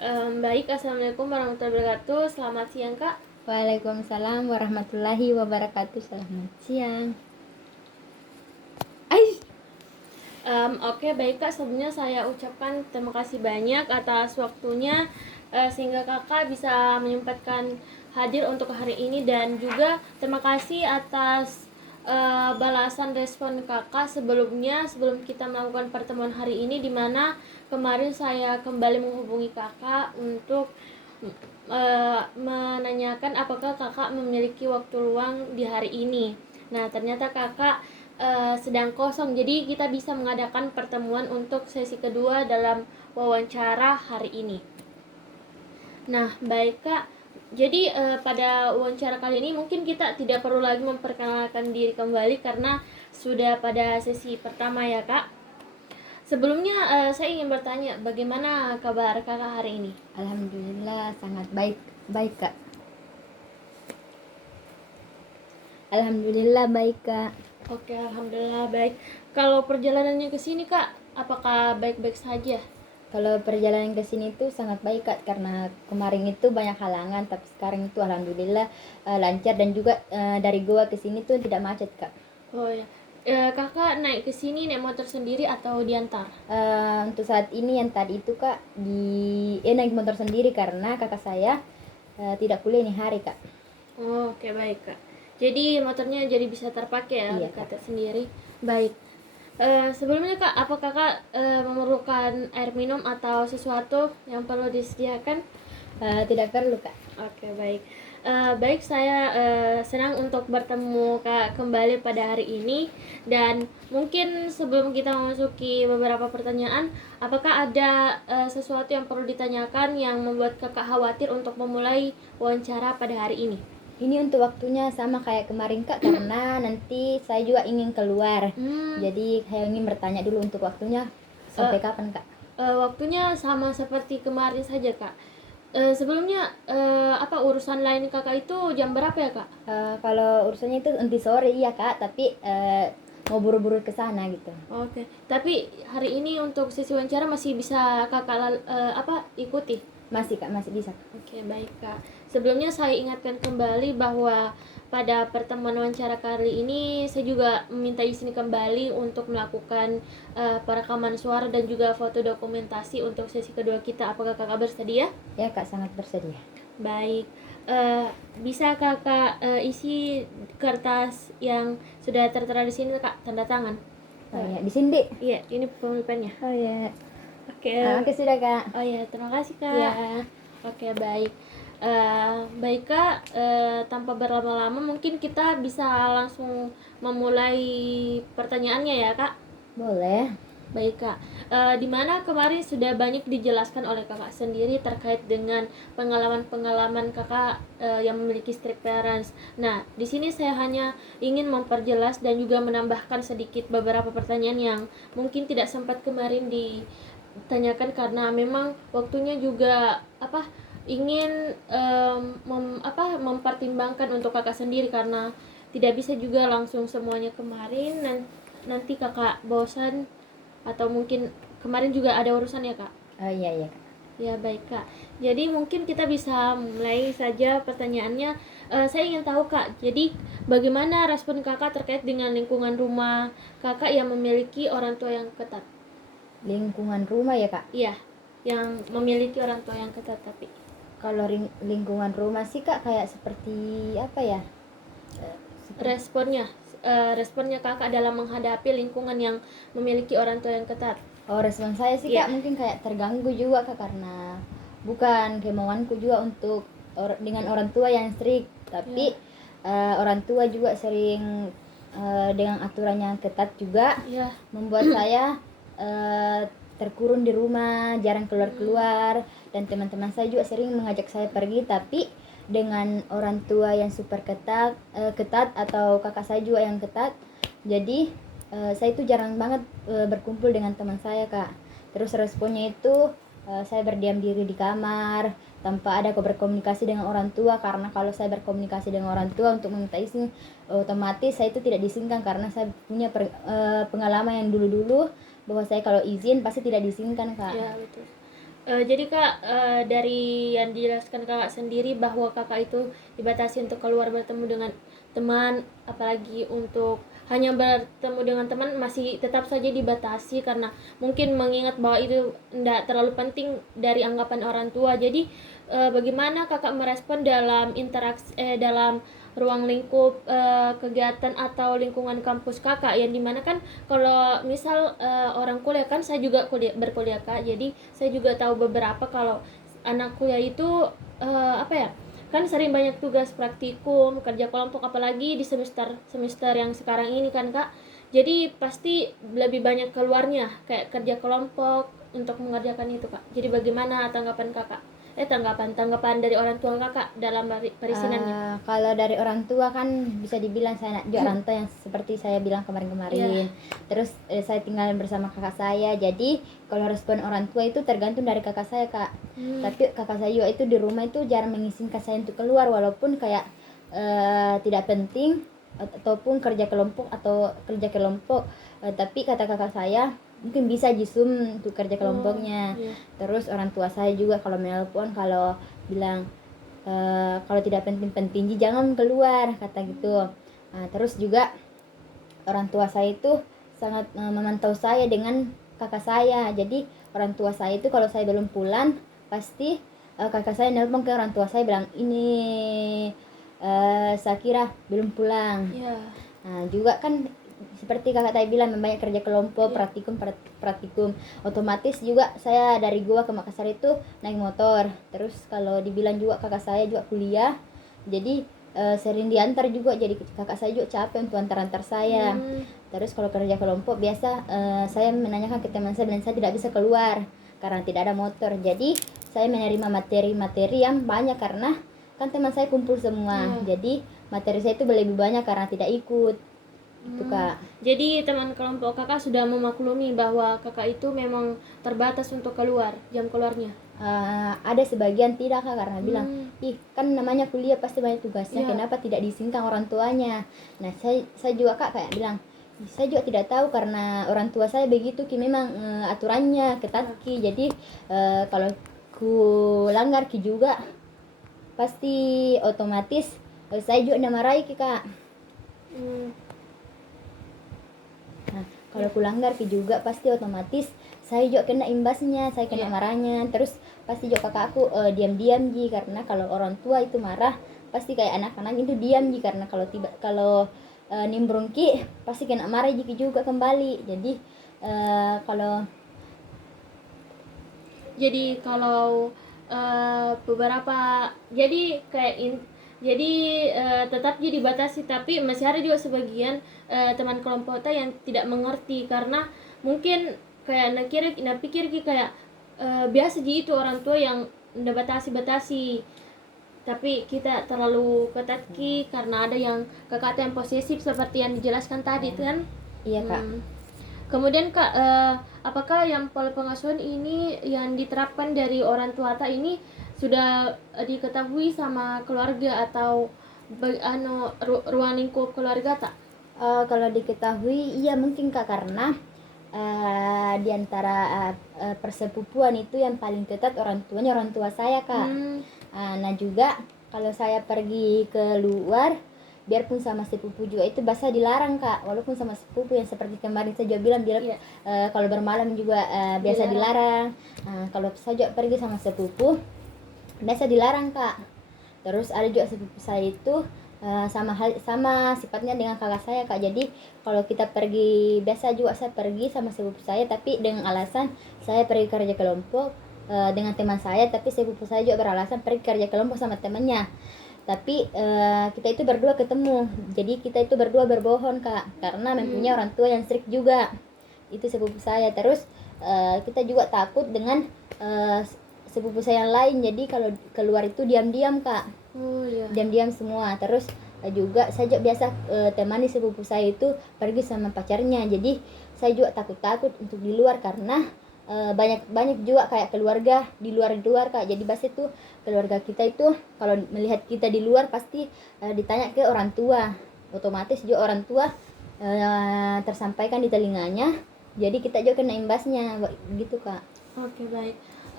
Baik, Assalamualaikum warahmatullahi wabarakatuh. Selamat siang, Kak. Waalaikumsalam warahmatullahi wabarakatuh. Selamat siang. Oke, baik Kak. Sebelumnya saya ucapkan terima kasih banyak atas waktunya sehingga Kakak bisa menyempatkan hadir untuk hari ini, dan juga terima kasih atas balasan respon Kakak sebelum kita melakukan pertemuan hari ini, di mana kemarin saya kembali menghubungi Kakak untuk menanyakan apakah Kakak memiliki waktu luang di hari ini. Nah, ternyata Kakak sedang kosong, jadi kita bisa mengadakan pertemuan untuk sesi kedua dalam wawancara hari ini. Nah, baik Kak. Jadi pada wawancara kali ini mungkin kita tidak perlu lagi memperkenalkan diri kembali karena sudah pada sesi pertama ya Kak. Sebelumnya saya ingin bertanya, bagaimana kabar Kakak hari ini? Alhamdulillah sangat baik, Kak. Alhamdulillah baik, Kak. Oke, alhamdulillah baik. Kalau perjalanannya ke sini Kak, apakah baik-baik saja? Kalau perjalanan ke sini itu sangat baik, Kak, karena kemarin itu banyak halangan, tapi sekarang itu alhamdulillah lancar, dan juga dari Goa ke sini tuh tidak macet, Kak. Oh ya. Kakak naik ke sini naik motor sendiri atau diantar? Untuk saat ini yang tadi itu, Kak, naik motor sendiri karena kakak saya tidak kuliah ini hari, Kak. Oh, oke, baik Kak. Jadi motornya jadi bisa terpakai ya, Iya, Kakak sendiri. Baik. Sebelumnya Kak, apa Kakak memerlukan air minum atau sesuatu yang perlu disediakan? Tidak perlu, Kak. Oke, baik. Baik, saya senang untuk bertemu Kak kembali pada hari ini. Dan mungkin sebelum kita memasuki beberapa pertanyaan, apakah ada sesuatu yang perlu ditanyakan yang membuat Kakak khawatir untuk memulai wawancara pada hari ini? Ini untuk waktunya sama kayak kemarin, Kak, karena nanti saya juga ingin keluar. Jadi saya ingin bertanya dulu untuk waktunya sampai kapan, Kak? Waktunya sama seperti kemarin saja Kak. Sebelumnya apa urusan lain Kakak itu jam berapa ya Kak? Kalau urusannya itu nanti sore, iya, Kak, tapi mau buru-buru ke sana gitu. Oke. Tapi hari ini untuk sesi wawancara masih bisa Kakak ikuti? Masih, Kak, masih bisa. Oke, baik Kak. Sebelumnya saya ingatkan kembali bahwa pada pertemuan wawancara kali ini saya juga meminta izin kembali untuk melakukan perekaman suara dan juga foto dokumentasi untuk sesi kedua kita. Apakah Kakak bersedia? Ya, Kak, sangat bersedia. Baik. Bisa Kakak isi kertas yang sudah tertera di sini Kak, tanda tangan. Oh ya, di sini, Dek. Iya, ini pulpennya. Oh ya. Oke. Oke, sudah, Kak. Oh ya, terima kasih Kak. Iya. Oke, baik. Baik Kak, tanpa berlama-lama mungkin kita bisa langsung memulai pertanyaannya ya Kak. Boleh. Baik Kak, di mana kemarin sudah banyak dijelaskan oleh Kakak sendiri terkait dengan pengalaman-pengalaman Kakak yang memiliki strict parents. Nah, di sini saya hanya ingin memperjelas dan juga menambahkan sedikit beberapa pertanyaan yang mungkin tidak sempat kemarin ditanyakan karena memang waktunya juga ingin mempertimbangkan untuk Kakak sendiri, karena tidak bisa juga langsung semuanya kemarin, nanti Kakak bosan atau mungkin kemarin juga ada urusan ya Kak. Oh iya, iya, Kak. Ya, baik Kak. Jadi mungkin kita bisa mulai saja pertanyaannya. Saya ingin tahu Kak, jadi bagaimana respon Kakak terkait dengan lingkungan rumah Kakak yang memiliki orang tua yang ketat? Lingkungan rumah ya, Kak? Iya, yang memiliki orang tua yang ketat. Tapi kalau lingkungan rumah sih, Kak, kayak seperti apa ya? responnya Kakak dalam menghadapi lingkungan yang memiliki orang tua yang ketat. Respon saya sih, Kak, mungkin kayak terganggu juga, Kak, karena bukan kemauanku juga untuk dengan orang tua yang strict, tapi orang tua juga sering dengan aturan yang ketat juga membuat saya terkurung di rumah, jarang keluar-keluar, dan teman-teman saya juga sering mengajak saya pergi, tapi dengan orang tua yang super ketat atau kakak saya juga yang ketat, jadi saya itu jarang banget berkumpul dengan teman saya, Kak. Terus responnya itu saya berdiam diri di kamar tanpa ada berkomunikasi dengan orang tua, karena kalau saya berkomunikasi dengan orang tua untuk meminta izin, otomatis saya itu tidak diizinkan, karena saya punya pengalaman yang dulu-dulu bahwa saya kalau izin pasti tidak diizinkan, Kak. Ya, betul. Jadi Kak, dari yang dijelaskan Kakak sendiri bahwa Kakak itu dibatasi untuk keluar bertemu dengan teman, apalagi untuk hanya bertemu dengan teman masih tetap saja dibatasi karena mungkin mengingat bahwa itu tidak terlalu penting dari anggapan orang tua. Jadi bagaimana Kakak merespon dalam interaksi dalam ruang lingkup kegiatan atau lingkungan kampus Kakak, yang dimana kan kalau misal orang kuliah, kan saya juga berkuliah Kak, jadi saya juga tahu beberapa kalau anak kuliah itu apa ya, kan sering banyak tugas praktikum, kerja kelompok, apalagi di semester semester yang sekarang ini kan Kak, jadi pasti lebih banyak keluarnya kayak kerja kelompok untuk mengerjakan itu Kak. Jadi bagaimana tanggapan Kakak, tanggapan dari orang tua Kakak dalam perisinannya? Kalau dari orang tua kan bisa dibilang saya anak juga rantau yang seperti saya bilang Iya. kemarin-kemarin. Terus saya tinggal bersama kakak saya. Jadi kalau respon orang tua itu tergantung dari kakak saya, Kak. Tapi kakak saya juga itu di rumah itu jarang mengizinkan saya untuk keluar walaupun kayak tidak penting ataupun kerja kelompok. Tapi kata kakak saya mungkin bisa jisum untuk kerja kelompoknya. Iya. Terus orang tua saya juga kalau menelpon, kalau bilang kalau tidak penting-penting jangan keluar, kata gitu. Terus juga orang tua saya itu sangat memantau saya dengan kakak saya. Jadi orang tua saya itu kalau saya belum pulang pasti kakak saya nelpon ke orang tua saya bilang ini Sakira belum pulang. Iya. Juga kan seperti kakak tadi bilang banyak kerja kelompok, Iya. praktikum otomatis juga saya dari gua ke Makassar itu naik motor. Terus kalau dibilang juga kakak saya juga kuliah, jadi sering diantar juga, jadi kakak saya juga capek untuk antar saya. Terus kalau kerja kelompok biasa saya menanyakan ke teman saya dan saya tidak bisa keluar karena tidak ada motor, jadi saya menerima materi-materi yang banyak karena kan teman saya kumpul semua. Jadi materi saya itu lebih banyak karena tidak ikut itu, Kak. Jadi teman kelompok Kakak sudah memaklumi bahwa Kakak itu memang terbatas untuk keluar, jam keluarnya. Ada sebagian tidak, Kak, karena bilang ih kan namanya kuliah pasti banyak tugasnya, kenapa tidak diizinkan orang tuanya. Nah saya juga, Kak, kayak bilang saya juga tidak tahu karena orang tua saya begitu ki, memang aturannya ketat ki. Jadi kalau ku langgar ki juga pasti otomatis saya juga namarahi ki, Kak. Kalau ku langgar ki juga pasti otomatis saya juga kena imbasnya, saya kena marahnya. Terus pasti juga kakakku diam-diam ji, karena kalau orang tua itu marah pasti kayak anak-anak itu diam ji, karena kalau nimbrung ki pasti kena marah ji juga kembali. Jadi kalau beberapa, jadi kayak jadi tetap jadi batasi, tapi masih ada juga sebagian teman kelompok kita yang tidak mengerti karena mungkin kayak pikir kayak biasa ji itu orang tua yang udah batasi, tapi kita terlalu ketat ki karena ada yang kakak yang posesif seperti yang dijelaskan tadi kan. iya, Kak. Kemudian Kak, apakah yang pola pengasuhan ini yang diterapkan dari orang tua tak ini sudah diketahui sama keluarga atau ruang lingkup keluarga tak? Kalau diketahui iya mungkin, Kak, karena di antara persepupuan itu yang paling dekat orang tua saya, Kak. Nah juga kalau saya pergi keluar biarpun sama sepupu juga itu biasa dilarang, Kak, walaupun sama sepupu yang seperti kemarin saya juga bilang kalau bermalam juga biasa dilarang. Kalau saya juga pergi sama sepupu biasa dilarang, Kak. Terus ada juga sepupu saya itu sama sifatnya dengan kakak saya, Kak. Jadi kalau kita pergi biasa juga saya pergi sama sepupu saya, tapi dengan alasan saya pergi kerja kelompok dengan teman saya, tapi sepupu saya juga beralasan pergi kerja kelompok sama temannya. Tapi kita itu berdua ketemu, jadi kita itu berdua berbohong, Kak, karena mempunyai orang tua yang strict juga, itu sepupu saya. Terus kita juga takut dengan sepupu saya yang lain, jadi kalau keluar itu diam-diam, Kak. Diam-diam semua. Terus juga saya juga biasa temani sepupu saya itu pergi sama pacarnya, jadi saya juga takut-takut untuk di luar karena banyak juga kayak keluarga di luar, Kak. Jadi pasti tuh keluarga kita itu kalau melihat kita di luar pasti ditanya ke orang tua, otomatis juga orang tua tersampaikan di telinganya, jadi kita juga kena imbasnya gitu, Kak. Oke, baik.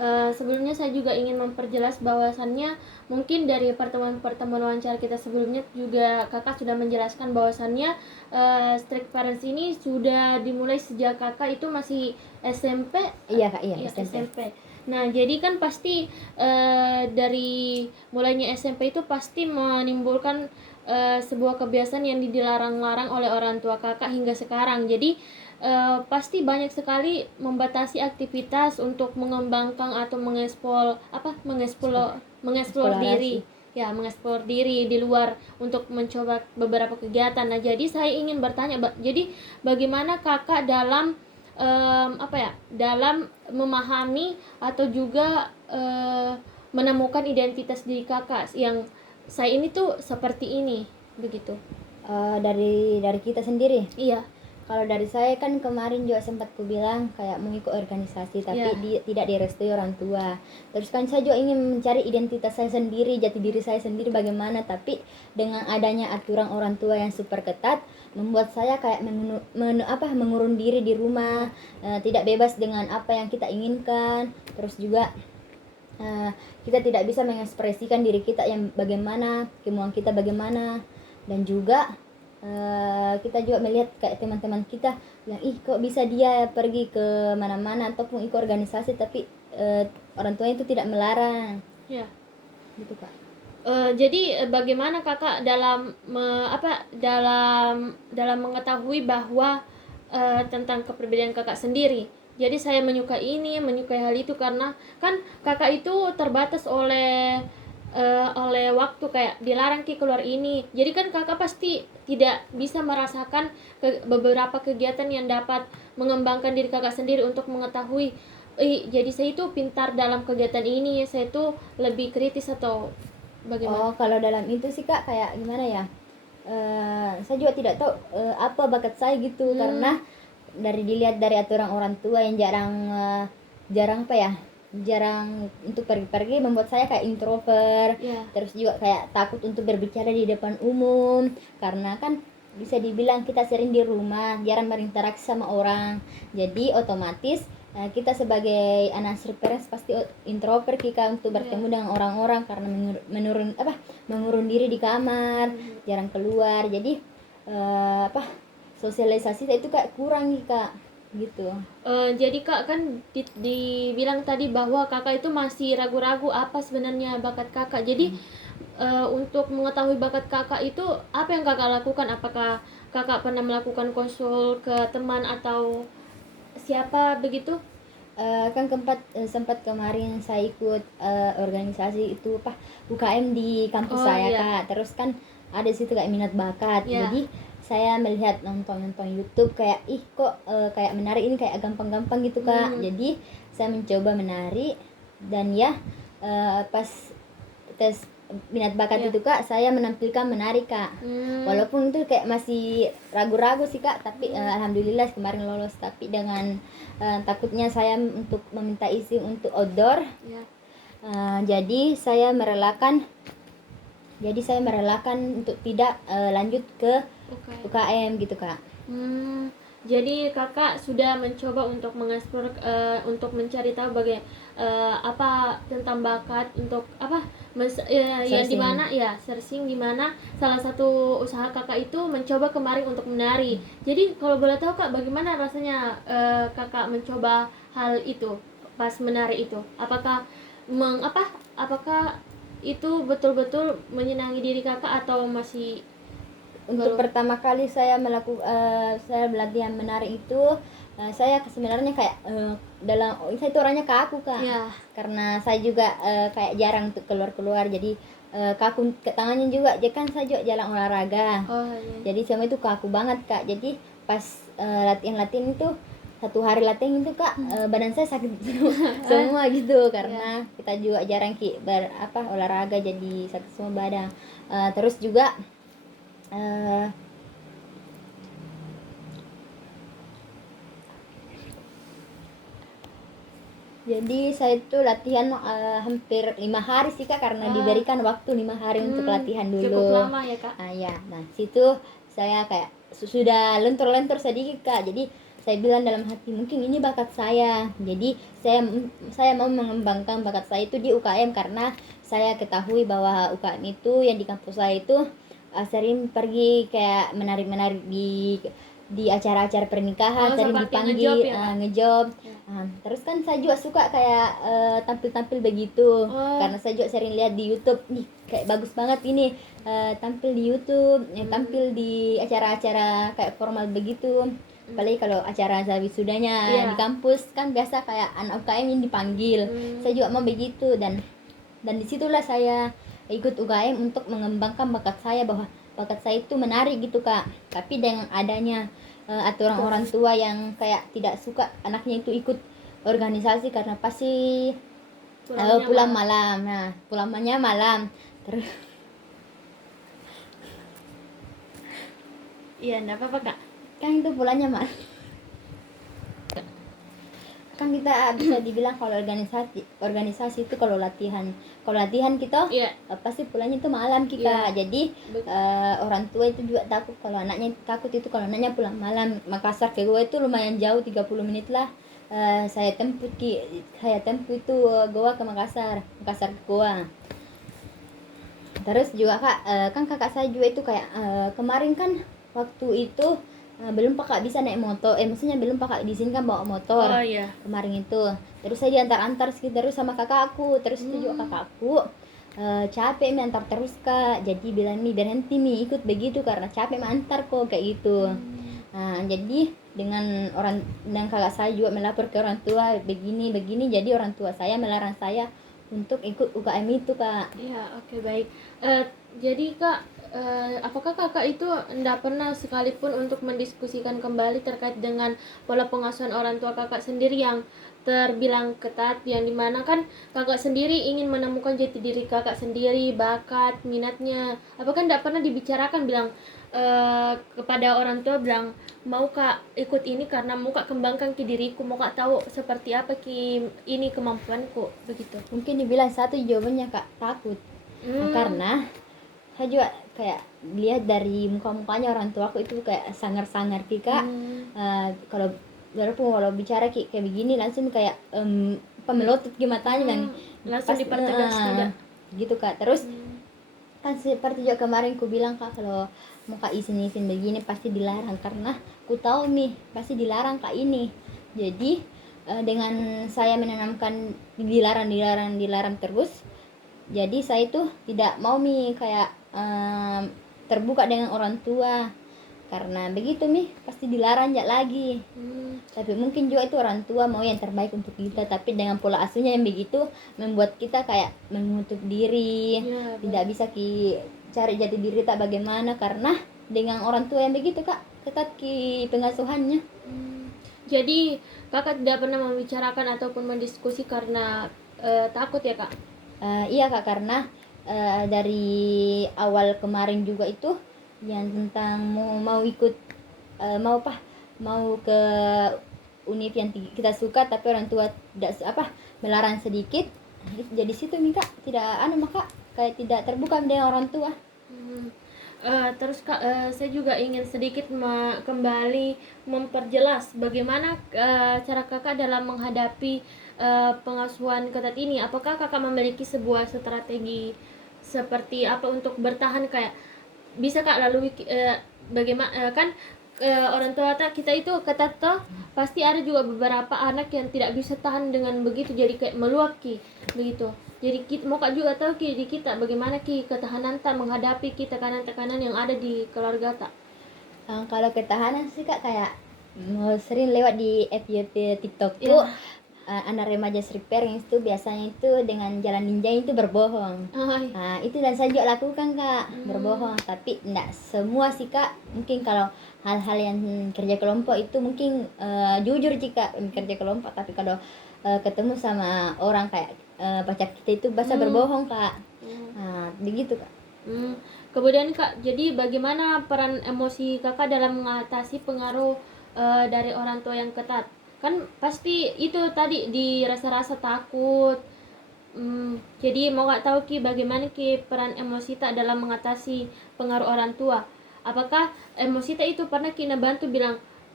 Sebelumnya saya juga ingin memperjelas bahwasannya mungkin dari pertemuan-pertemuan wawancara kita sebelumnya juga kakak sudah menjelaskan bahwasannya strict parents ini sudah dimulai sejak kakak itu masih SMP. Iya kak, iya Ya, SMP. SMP. Nah, jadi kan pasti dari mulainya SMP itu pasti menimbulkan sebuah kebiasaan yang dilarang-larang oleh orang tua kakak hingga sekarang. Jadi pasti banyak sekali membatasi aktivitas untuk mengembangkan atau mengeksplor diri, Eksplorasi. ya mengeksplor diri di luar untuk mencoba beberapa kegiatan. Nah, jadi saya ingin bertanya, jadi bagaimana kakak dalam dalam memahami atau juga menemukan identitas diri kakak yang saya ini tuh seperti ini begitu. Dari kita sendiri. Iya. Kalau dari saya kan kemarin juga sempat ku bilang kayak mau ikut organisasi tapi Iya. tidak direstui orang tua. Terus kan saya juga ingin mencari identitas saya sendiri, jati diri saya sendiri bagaimana, tapi dengan adanya aturan orang tua yang super ketat membuat saya kayak mengurung diri di rumah, tidak bebas dengan apa yang kita inginkan. Terus juga kita tidak bisa mengekspresikan diri kita yang bagaimana, kemauan kita bagaimana, dan juga kita juga melihat kayak teman-teman kita yang kok bisa dia pergi ke mana-mana ataupun ikut organisasi tapi orang tuanya itu tidak melarang. Ya. Gitu kak. Jadi bagaimana kakak dalam dalam mengetahui bahwa tentang kepribadian kakak sendiri. Jadi saya menyukai hal itu karena kan kakak itu terbatas oleh waktu, kayak dilarang keluar ini. Jadi kan kakak pasti tidak bisa merasakan beberapa kegiatan yang dapat mengembangkan diri kakak sendiri untuk mengetahui jadi saya itu pintar dalam kegiatan ini, saya itu lebih kritis atau bagaimana? Kalau dalam itu sih kak kayak gimana ya? Saya juga tidak tahu apa bakat saya gitu karena dari dilihat dari aturan orang tua yang jarang untuk pergi-pergi membuat saya kayak introvert. Terus juga kayak takut untuk berbicara di depan umum karena kan bisa dibilang kita sering di rumah, jarang berinteraksi sama orang, jadi otomatis kita sebagai anak parents pasti introvert kita untuk bertemu dengan orang-orang karena mengurung diri di kamar, jarang keluar, jadi sosialisasi itu kayak kurang nih kak gitu. Jadi kak kan dibilang tadi bahwa kakak itu masih ragu-ragu apa sebenarnya bakat kakak. Jadi untuk mengetahui bakat kakak itu apa yang kakak lakukan? Apakah kakak pernah melakukan konsul ke teman atau siapa begitu? Kan sempat kemarin saya ikut organisasi itu UKM di kampus saya kak. Terus kan ada situ kayak minat bakat. Jadi saya melihat nonton YouTube kayak kok kayak menari ini kayak gampang-gampang gitu kak. Jadi saya mencoba menari dan pas tes minat bakat itu kak saya menampilkan menari kak. Walaupun itu kayak masih ragu-ragu sih kak, tapi alhamdulillah kemarin lolos. Tapi dengan takutnya saya untuk meminta izin untuk outdoor, jadi saya merelakan untuk tidak lanjut ke UKM gitu kak. Jadi kakak sudah mencoba untuk mengeksplor untuk mencari tahu apa tentang bakat untuk yang dimana searching dimana salah satu usaha kakak itu mencoba kemarin untuk menari. Jadi kalau boleh tahu kak, bagaimana rasanya kakak mencoba hal itu pas menari itu? Apakah itu betul-betul menyenangi diri kakak atau masih? Untuk pertama kali saya latihan menari itu saya sebenarnya kayak saya itu orangnya kaku kak. Karena saya juga kayak jarang untuk keluar jadi kaku ke tangannya juga. Jadi kan saya juga jalan olahraga. Jadi semua itu kaku banget kak. Jadi pas latihan itu 1 hari latihan itu kak badan saya sakit semua gitu karena kita juga jarang olahraga jadi sakit semua badan. Terus juga jadi saya itu latihan hampir 5 hari sih kak karena diberikan waktu 5 hari untuk latihan dulu. Cukup lama ya kak? Nah situ saya kayak sudah lentur sedikit kak, jadi saya bilang dalam hati mungkin ini bakat saya, jadi saya mau mengembangkan bakat saya itu di UKM, karena saya ketahui bahwa UKM itu yang di kampus saya itu sering pergi kayak menari-menari di acara-acara pernikahan, Oh, sering seperti dipanggil ngejob ya, Kak? ngejob. Ya. Terus kan saya juga suka kayak tampil-tampil begitu, Oh. karena saya juga sering lihat di YouTube nih kayak bagus banget ini, tampil di YouTube, tampil di acara-acara kayak formal begitu. Apalagi kalau acara wisudanya Iya. di kampus kan biasa kayak anak UKM yang dipanggil. Saya juga mau begitu, dan disitulah saya ikut UKM untuk mengembangkan bakat saya, bahwa bakat saya itu menarik gitu Kak. Tapi dengan adanya aturan orang tua yang kayak tidak suka anaknya itu ikut organisasi karena pasti Pulangnya pulang malam. malam. Nah, pulangnya malam. Terus Iya, enggak apa-apa, Kak. kan itu pulangnya malam. Kan kita bisa dibilang kalau organisasi itu kalau latihan kita Iya. pasti pulangnya itu malam kita. Jadi orang tua itu juga takut kalau anaknya pulang malam. Makassar ke Goa itu lumayan jauh, 30 menit lah. Saya tempuh itu Goa ke Makassar ke Goa. Terus juga Kak, kan kakak saya juga itu kayak kemarin kan waktu itu belum pakak bisa naik motor, maksudnya belum pakak diizinkan bawa motor. Oh iya. Kemarin itu terus saya diantar terus sama kakakku, terus itu juga kakakku capek antar terus Kak, jadi bilang nih berhenti nih ikut begitu karena capek antar kok kayak gitu. Jadi dengan kakak saya juga melapor ke orang tua begini, jadi orang tua saya melarang saya untuk ikut UKM itu Kak. Iya, oke, baik. Jadi Kak, apakah kakak itu tidak pernah sekalipun untuk mendiskusikan kembali terkait dengan pola pengasuhan orang tua kakak sendiri yang terbilang ketat, yang dimana kan kakak sendiri ingin menemukan jati diri kakak sendiri, bakat, minatnya. Apakah tidak pernah dibicarakan bilang kepada orang tua, bilang mau Kak ikut ini karena mau Kak kembangkan ke diriku, mau Kak tahu seperti apa ini kemampuanku, begitu? Mungkin dibilang satu jawabannya Kak, takut. Karena saya juga kayak lihat dari muka-mukanya orang tua aku itu kayak sangar-sangar Kak. Kalau bicara kayak begini langsung kayak melotot ke matanya dan langsung dipertegas tidak gitu Kak. Terus kan seperti juga kemarin ku bilang Kak, kalau mau Kak izin begini pasti dilarang, karena ku tahu nih pasti dilarang Kak ini. Jadi dengan saya menanamkan dilarang terus, jadi saya itu tidak mau kayak terbuka dengan orang tua, karena begitu pasti dilarang lagi. Tapi mungkin juga itu orang tua mau yang terbaik untuk kita, tapi dengan pola asuhnya yang begitu membuat kita kayak menutup diri, tidak bisa cari jati diri tak bagaimana, karena dengan orang tua yang begitu Kak, ketat pengasuhannya. Jadi kakak tidak pernah membicarakan ataupun mendiskusi karena takut ya Kak? Iya Kak, karena dari awal kemarin juga itu yang tentang mau ikut mau ke univ yang kita suka, tapi orang tua tidak melarang sedikit. Jadi situ Kak tidak maka kayak tidak terbuka dengan orang tua. Terus Kak, saya juga ingin sedikit kembali memperjelas bagaimana cara kakak dalam menghadapi pengasuhan ketat ini. Apakah kakak memiliki sebuah strategi seperti apa untuk bertahan, kayak bisa Kak lalui bagaimana kan orang tua kita itu ketat toh, pasti ada juga beberapa anak yang tidak bisa tahan dengan begitu, jadi kayak meluap begitu. Jadi mau Kak juga tahu di kita bagaimana ketahanan tak menghadapi tekanan-tekanan yang ada di keluarga tak. Kalau ketahanan sih Kak kayak sering lewat di FYP TikTok tuh. Anak remaja street parents itu biasanya itu dengan jalan ninja itu berbohong. Itu dan saya juga lakukan Kak, berbohong. Tapi enggak semua sih Kak, mungkin kalau hal-hal yang kerja kelompok itu mungkin jujur jika kerja kelompok, tapi kalau ketemu sama orang kayak pacar kita itu bahasa berbohong Kak. Begitu Kak. Kemudian Kak, jadi bagaimana peran emosi kakak dalam mengatasi pengaruh dari orang tua yang ketat? Kan pasti itu tadi dirasa-rasa takut. Jadi mau Kak tahu bagaimana peran emosi tak dalam mengatasi pengaruh orang tua? Apakah emosi tak itu pernah bantu bilang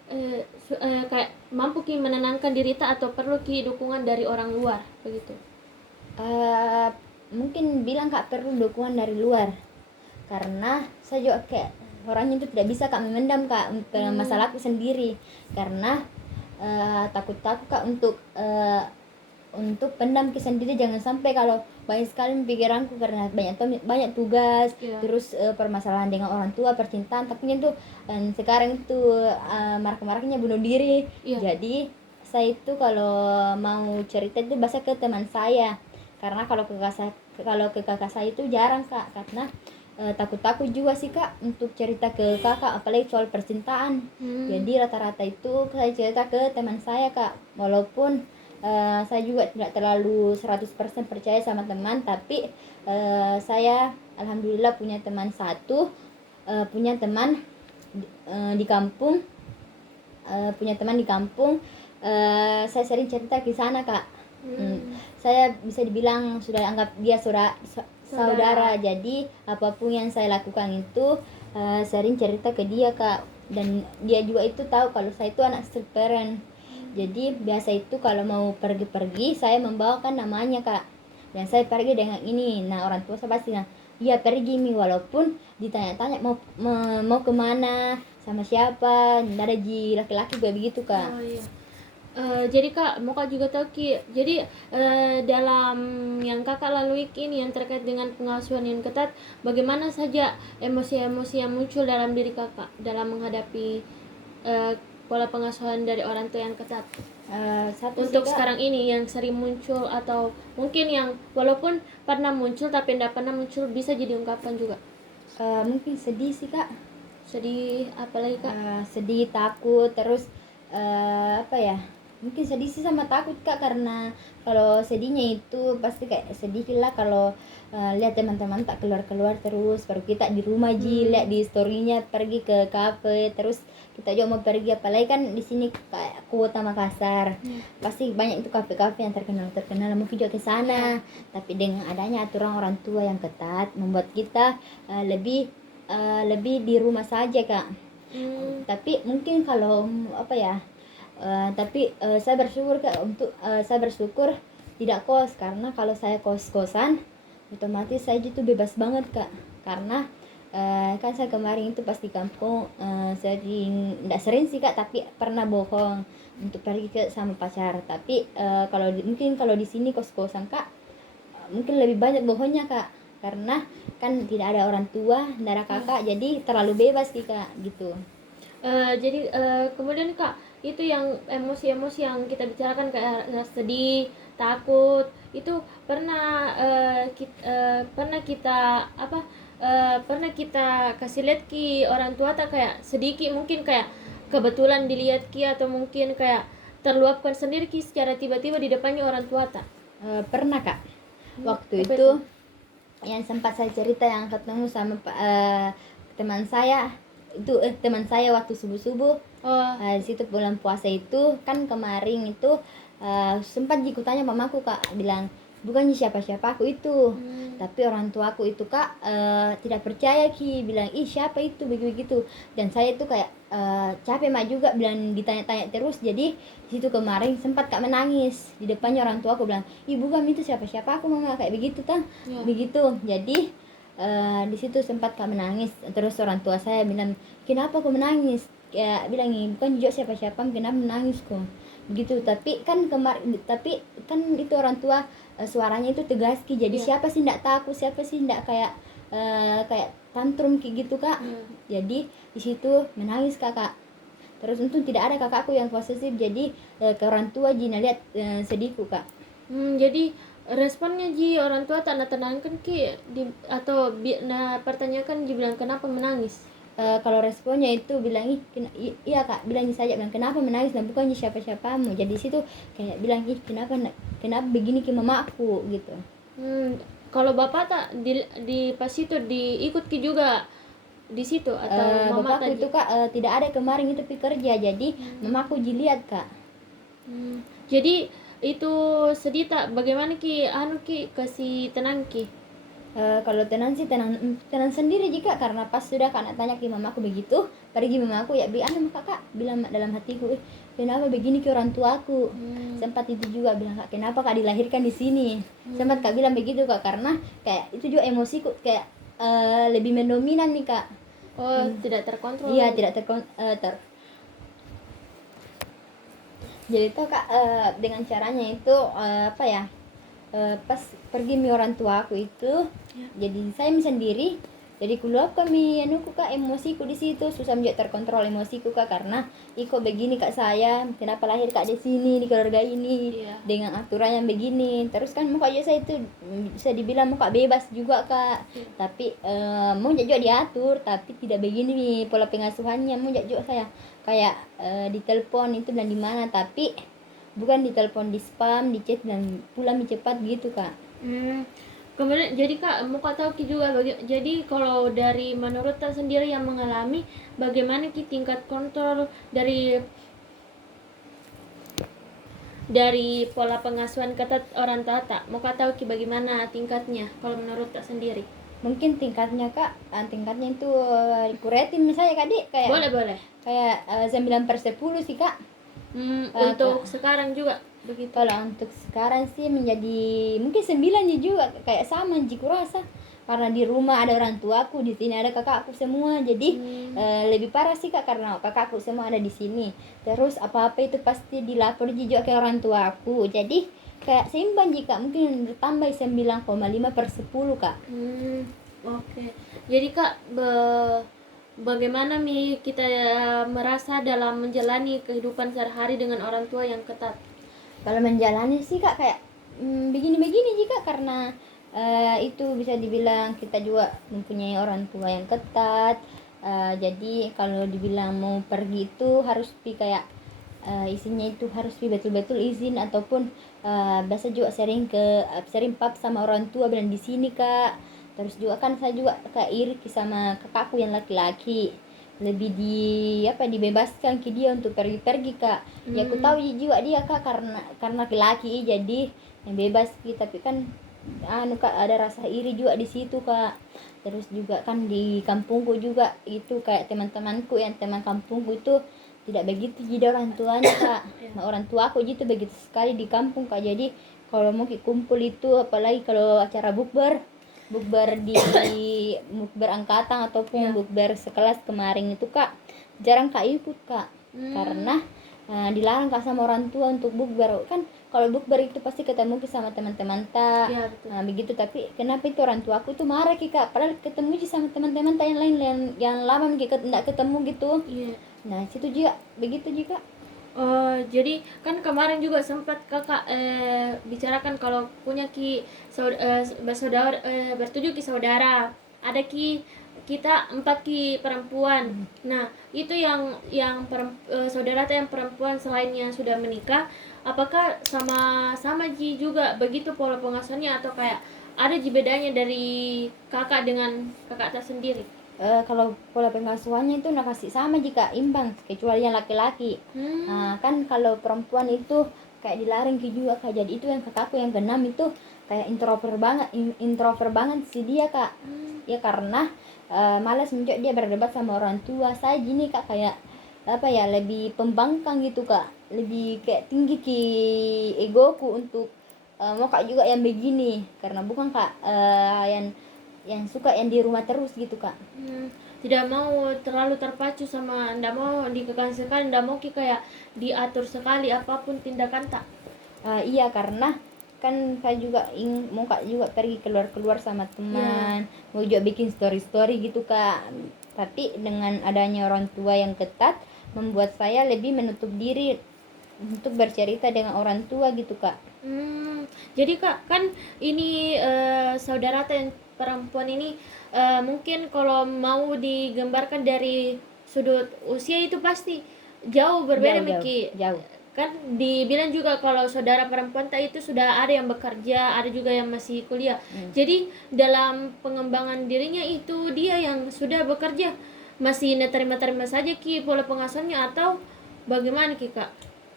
kayak mampu ki menenangkan diri tak atau perlu ki dukungan dari orang luar begitu? Eh, mungkin bilang kak perlu dukungan dari luar, karena saya juga kayak orangnya itu tidak bisa kak memendam kak ke masalahku sendiri, karena takut kak untuk pendam ke sendiri, jangan sampai kalau banyak sekali pikiranku karena banyak tugas. Iya. Terus permasalahan dengan orang tua, percintaan, takutnya tuh sekarang itu marah-marahnya bunuh diri. Iya. Jadi saya itu kalau mau cerita itu bahasa ke teman saya, karena kalau ke kakak saya itu jarang kak, karena takut juga sih kak untuk cerita ke kakak, apalagi soal percintaan. Jadi rata-rata itu saya cerita ke teman saya kak, walaupun saya juga tidak terlalu 100% percaya sama teman, tapi saya alhamdulillah punya teman satu, punya teman di kampung, saya sering cerita ke sana kak. Saya bisa dibilang sudah anggap dia saudara. Jadi apapun yang saya lakukan itu sering cerita ke dia kak, dan dia juga itu tahu kalau saya itu anak strict parent. Jadi biasa itu kalau mau pergi-pergi saya membawakan namanya kak, dan saya pergi dengan ini. Nah orang tua saya pasti bilang iya pergi Mi, walaupun ditanya-tanya mau kemana, sama siapa, nggak ada ji laki-laki begitu kak. Oh iya. Jadi kak, mau kak juga tahu ki, jadi dalam yang kakak lalui ini yang terkait dengan pengasuhan yang ketat, bagaimana saja emosi-emosi yang muncul dalam diri kakak dalam menghadapi pola pengasuhan dari orang tua yang ketat? Untuk sekarang ini yang sering muncul atau mungkin yang walaupun pernah muncul tapi tidak pernah muncul, bisa jadi ungkapan juga. Mungkin sedih sih kak. Sedih apalagi kak? Sedih, takut, terus apa ya, mungkin sedih sih sama takut kak, karena kalau sedihnya itu pasti kayak sedih lah kalau lihat teman-teman tak keluar terus, baru kita di rumah lihat di storynya pergi ke kafe, terus kita juga mau pergi, apalagi kan di sini kayak kota Makassar, pasti banyak itu kafe-kafe yang terkenal mungkin juga ke sana. Tapi dengan adanya aturan orang tua yang ketat membuat kita lebih di rumah saja kak. Tapi mungkin kalau apa ya, saya bersyukur kak, saya bersyukur tidak kos, karena kalau saya kos-kosan otomatis saya itu bebas banget kak, karena kan saya kemarin itu pas di kampung tidak sering sih kak, tapi pernah bohong untuk pergi ke sama pacar. Tapi mungkin kalau di sini kos-kosan kak, mungkin lebih banyak bohongnya kak, karena kan tidak ada orang tua, tidak ada kakak, jadi terlalu bebas sih kak gitu. Jadi kemudian kak, itu yang emosi-emosi yang kita bicarakan kayak sedih, takut, itu pernah pernah kita kasih lihat ki orang tua tak, kayak sedikit mungkin kayak kebetulan dilihat ki, atau mungkin kayak terluapkan sendiri ki secara tiba-tiba di depannya orang tua tak? Pernah kak, waktu itu yang sempat saya cerita yang ketemu sama teman saya itu, teman saya waktu subuh di situ bulan puasa itu kan kemarin itu, sempat tanya mamaku kak, bilang bukannya siapa-siapa aku itu. Tapi orang tuaku itu kak tidak percaya ki, bilang ih siapa itu begitu. Dan saya itu kayak capek mak juga bilang ditanya-tanya terus. Jadi situ kemarin sempat kak menangis di depannya orang tuaku, bilang ih bukan itu siapa-siapa aku, mama kayak begitu begitu. Jadi di situ sempat kak menangis. Terus orang tua saya bilang kenapa aku menangis, kayak bilang bukan juga siapa-siapa, kenapa menangis kok begitu. Tapi kan itu orang tua suaranya itu tegas ki, jadi siapa sih ndak takut, siapa sih ndak kayak tantrum kayak gitu kak. Jadi di situ menangis kakak. Terus untung tidak ada kakakku yang posesif, jadi ke orang tua Jina lihat sedihku kak. Jadi responnya ji orang tua tak tenangkan ki atau pertanyakan ji bilang kenapa menangis? Kalau responnya itu bilang iya kak, bilang saja bilang kenapa menangis, dan bukannya siapa-siapamu. Jadi situ kayak bilang kenapa begini ke mamaku gitu. Kalau bapak tak di pas itu diikut ki juga di situ atau mama bapakku itu kak tidak ada kemarin itu kerja, jadi mamaku dilihat kak. Jadi itu sedih tak, bagaimana ki kasih tenang ki? Kalau tenang sih tenang sendiri jika, karena pas sudah kak tanya ke mamaku begitu, pergi mamaku ya bilang, anu kakak bilang dalam hatiku, kenapa begini ke orang tuaku. Sempat itu juga bilang, kak kenapa kak dilahirkan di sini. Sempat kak bilang begitu kak, karena kayak itu juga emosiku kayak lebih mendominan nih kak. Tidak terkontrol. Iya, tidak jadi tuh kak, dengan caranya itu apa ya, pas pergi mi orang tua aku itu jadi saya mi sendiri, jadi kuluapkan mi anuku kak, emosiku di situ susah juga terkontrol emosiku kak, karena iko begini kak, saya kenapa lahir kak di sini, di keluarga ini dengan aturan yang begini. Terus kan muka juga saya itu bisa dibilang muka bebas juga kak, tapi mau juga diatur, tapi tidak begini mi pola pengasuhannya. Mau juga saya kayak ditelepon itu dan di mana, tapi bukan ditelepon, di spam, di chat dan pulang cepat gitu kak. Kemudian jadi kak mau kak tahu ki juga jadi kalau dari menurut tak sendiri yang mengalami, bagaimana ki tingkat kontrol dari pola pengasuhan ketat orang tua tak? Mau kak tahu ki bagaimana tingkatnya kalau menurut tak sendiri? Mungkin tingkatnya kak, tingkatnya itu dikuretin misalnya kak dik, kayak Boleh kayak 9/10 sih kak. Untuk sekarang juga begitu. Kalau untuk sekarang sih menjadi mungkin 9 juga, kayak sama jiku rasa, karena di rumah ada orang tuaku, di sini ada kakakku semua, jadi lebih parah sih kak, karena kakakku semua ada di sini. Terus apa-apa itu pasti dilapor juga ke orang tuaku, jadi kayak seimbang jika mungkin bertambah 9,5/10 kak. Oke. Jadi kak bagaimana kita merasa dalam menjalani kehidupan sehari-hari dengan orang tua yang ketat? Kalau menjalani sih kak kayak begini-begini jika, karena itu bisa dibilang kita juga mempunyai orang tua yang ketat. Jadi kalau dibilang mau pergi itu harus kayak isinya itu harus betul-betul izin, ataupun biasa juga sering pap sama orang tua bilang di sini kak. Terus juga kan saya juga kayak iri sama kakakku yang laki-laki, lebih dibebaskan ke dia untuk pergi-pergi kak. Ya aku tahu juga dia kak, karena laki-laki jadi yang bebas gitu, tapi kan kak ada rasa iri juga di situ kak. Terus juga kan di kampungku juga itu kayak teman-temanku yang teman kampungku itu tidak begitu jadi orang tuanya kak. Orang tua aku gitu begitu sekali di kampung kak. Jadi kalau mau kumpul itu, apalagi kalau acara bukber di bukber angkatan ataupun bukber sekelas kemarin itu kak, jarang kak ikut kak. Karena dilarang kak sama orang tua untuk bukber. Kan kalau bukber itu pasti ketemu sama teman-teman tak, begitu. Tapi kenapa itu orang tua aku tuh marah kak, padahal ketemu sama teman-teman tak yang lain yang lama kita tidak ketemu gitu. Nah situ juga begitu juga. Jadi kan kemarin juga sempat kakak bicarakan kalau punya bersaudara, bertujuh saudara, ada kita 4 perempuan. Nah itu yang saudara yang perempuan selain yang sudah menikah, apakah sama juga begitu pola pengasuhannya, atau kayak ada bedanya dari kakak dengan kakak tersendiri? Kalau pola pengasuhannya itu kasih sama jika imbang, kecuali yang laki-laki. Kan kalau perempuan itu kayak dilarang juga kak. Jadi itu yang kakakku yang keenam itu kayak introvert banget sih dia kak. Ya karena malas menjadi dia berdebat sama orang tua. Saya gini kak, kayak lebih pembangkang gitu kak, lebih kayak tinggi ki egoku untuk mau kak juga yang begini, karena bukan kak yang suka yang di rumah terus gitu kak. Tidak mau terlalu terpacu sama, ndak mau dikekang sekali, ndak mau kayak diatur sekali apapun tindakan tak. Iya, karena kan saya juga mau kak juga pergi keluar sama teman, mau juga bikin story gitu kak. Tapi dengan adanya orang tua yang ketat membuat saya lebih menutup diri untuk bercerita dengan orang tua gitu kak. Jadi kak kan ini saudara yang perempuan ini mungkin kalau mau digambarkan dari sudut usia itu pasti jauh berbeda jauh. Kan dibilang juga kalau saudara perempuan tak itu sudah ada yang bekerja, ada juga yang masih kuliah. Jadi dalam pengembangan dirinya itu dia yang sudah bekerja masih terima saja pola pengasuhannya, atau bagaimana kak?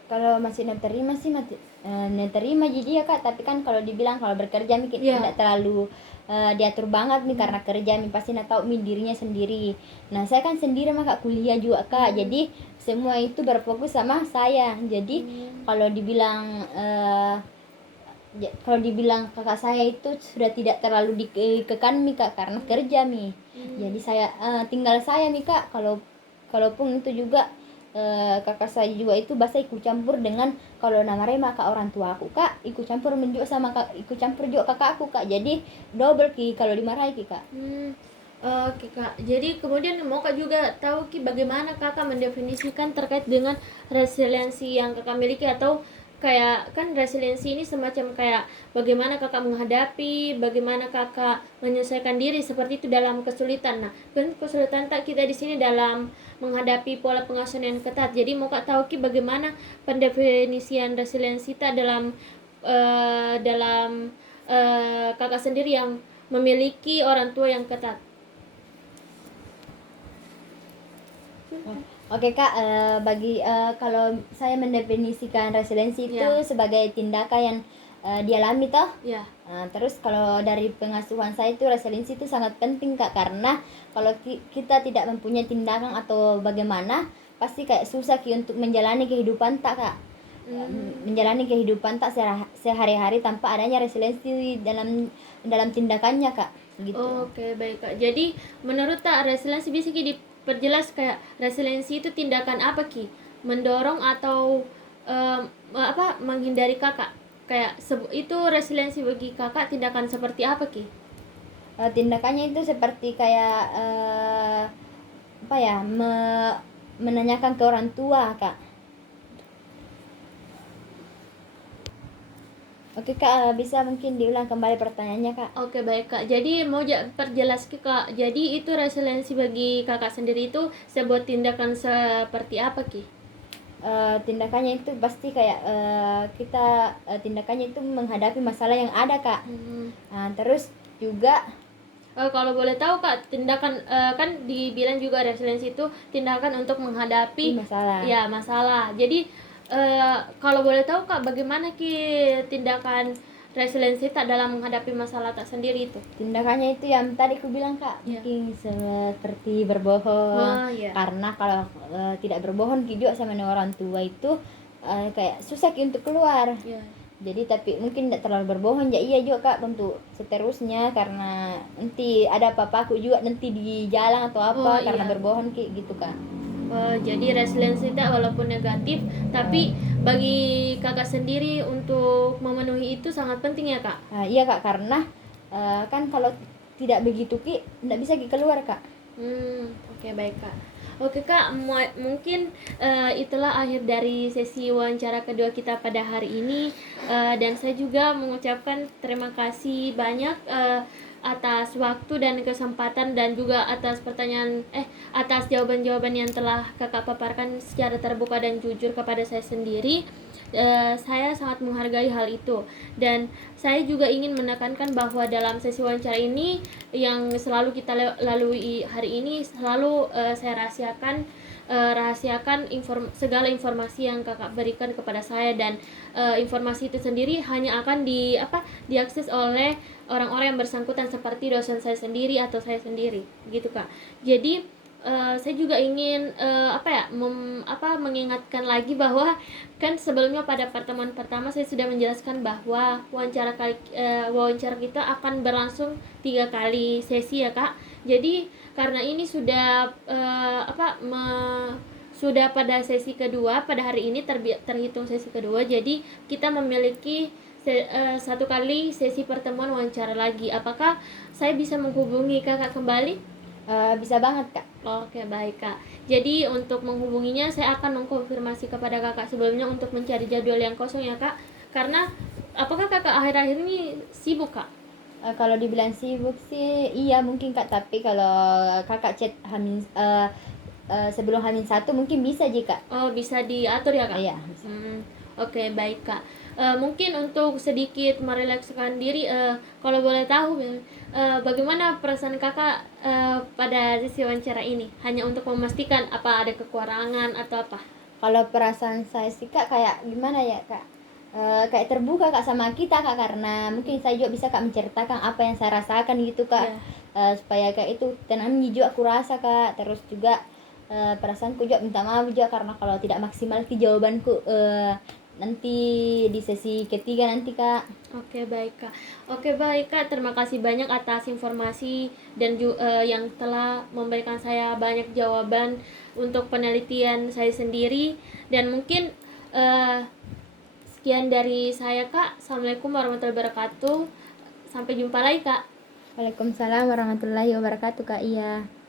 Kalau masih terima sih terima jadi ya kak, tapi kan kalau dibilang kalau bekerja mungkin tidak terlalu diatur banget nih karena kerja nih pasti tahu nih dirinya sendiri. Nah saya kan sendiri mah kak, kuliah juga kak, jadi semua itu berfokus sama saya. Jadi kalau dibilang kalau dibilang kakak saya itu sudah tidak terlalu dikekang nih kak karena kerja nih. Jadi saya tinggal saya nih kak, kalaupun itu juga kakak saya juga itu bahasa ikut campur dengan kalau nama rema kak orang tua aku kak ikut campur menjuk sama kak, ikut campur juga kakak aku kak, jadi double ki kalau dimarahi ki kak. Oke kak, jadi kemudian mau kak juga tahu ki bagaimana kakak mendefinisikan terkait dengan resiliensi yang kakak miliki, atau kayak kan resiliensi ini semacam kayak bagaimana kakak menghadapi, bagaimana kakak menyelesaikan diri seperti itu dalam kesulitan. Nah kan kesulitan tak kita di sini dalam menghadapi pola pengasuhan yang ketat. Jadi mau kak tahu ki bagaimana pendefinisian resiliensi tak dalam kakak sendiri yang memiliki orang tua yang ketat. Oke kak, bagi kalau saya mendefinisikan resiliensi itu sebagai tindakan yang dialami toh. Terus kalau dari pengasuhan saya itu resiliensi itu sangat penting kak, karena kalau kita tidak mempunyai tindakan atau bagaimana pasti kayak susah ki untuk menjalani kehidupan tak kak. Menjalani kehidupan tak sehari-hari tanpa adanya resiliensi dalam tindakannya kak gitu. Oke baik kak, jadi menurut tak resiliensi bisa ki diperjelas kayak resiliensi itu tindakan apa ki, mendorong atau menghindari kakak, kayak itu resiliensi bagi kakak tindakan seperti apa ki? Tindakannya itu seperti kayak apa ya, menanyakan ke orang tua kak. Oke kak, bisa mungkin diulang kembali pertanyaannya kak. Oke baik kak, jadi mau perjelas kak, jadi itu resiliensi bagi kakak sendiri itu sebuah tindakan seperti apa ki? Tindakannya itu pasti kayak kita tindakannya itu menghadapi masalah yang ada kak. Terus juga kalau boleh tahu kak, tindakan kan dibilang juga resiliensi itu tindakan untuk menghadapi masalah. Jadi kalau boleh tahu kak, bagaimana ki tindakan resiliensi tak dalam menghadapi masalah tak sendiri itu? Tindakannya itu yang tadi aku bilang kak, mungkin seperti berbohong. Karena kalau tidak berbohong juga sama orang tua itu kayak susah ki untuk keluar. Jadi tapi mungkin tidak terlalu berbohong ya iya juga kak untuk seterusnya, karena nanti ada apa-apa aku juga nanti di jalan atau apa karena berbohong ki gitu kak. Jadi resiliensi tak walaupun negatif, tapi bagi kakak sendiri untuk memenuhi itu sangat penting ya kak? Iya kak, karena kan kalau tidak begitu ki tidak bisa ki keluar kak. Oke baik kak. Oke kak, mungkin itulah akhir dari sesi wawancara kedua kita pada hari ini, dan saya juga mengucapkan terima kasih banyak atas waktu dan kesempatan, dan juga atas atas jawaban-jawaban yang telah kakak paparkan secara terbuka dan jujur kepada saya sendiri. Saya sangat menghargai hal itu, dan saya juga ingin menekankan bahwa dalam sesi wawancara ini yang selalu kita lalui hari ini selalu saya rahasiakan segala informasi yang kakak berikan kepada saya, dan informasi itu sendiri hanya akan diakses oleh orang-orang yang bersangkutan seperti dosen saya sendiri atau saya sendiri gitu kak. Jadi saya juga ingin mengingatkan lagi bahwa kan sebelumnya pada pertemuan pertama saya sudah menjelaskan bahwa wawancara kita akan berlangsung 3 kali sesi ya kak. Jadi karena ini sudah sudah pada sesi kedua pada hari ini, terhitung sesi kedua, jadi kita memiliki 1 kali sesi pertemuan wawancara lagi. Apakah saya bisa menghubungi kakak kembali? Bisa banget kak. Oke baik kak, jadi untuk menghubunginya saya akan mengkonfirmasi kepada kakak sebelumnya untuk mencari jadwal yang kosong ya kak. Karena apakah kakak akhir-akhir ini sibuk kak? Kalau dibilang sibuk sih iya mungkin kak, tapi kalau kakak chat sebelum H-1 mungkin bisa jika. Bisa diatur ya kak? Iya. Oke baik kak. Mungkin untuk sedikit merelakskan diri, kalau boleh tahu bagaimana perasaan kakak pada sesi wawancara ini, hanya untuk memastikan apa ada kekurangan atau apa? Kalau perasaan saya sih Kak kayak gimana ya Kak, kayak terbuka Kak sama kita Kak, karena mungkin saya juga bisa Kak menceritakan apa yang saya rasakan gitu Kak. Ya. Supaya kayak itu tenang juga aku rasa Kak. Terus juga perasaanku juga minta maaf juga karena kalau tidak maksimal ke jawabanku nanti di sesi ketiga nanti Kak. Oke baik Kak. Oke baik Kak, terima kasih banyak atas informasi dan yang telah memberikan saya banyak jawaban untuk penelitian saya sendiri. Dan mungkin eh, sekian dari saya Kak. Assalamualaikum warahmatullahi wabarakatuh. Sampai jumpa lagi Kak. Waalaikumsalam warahmatullahi wabarakatuh Kak. Iya.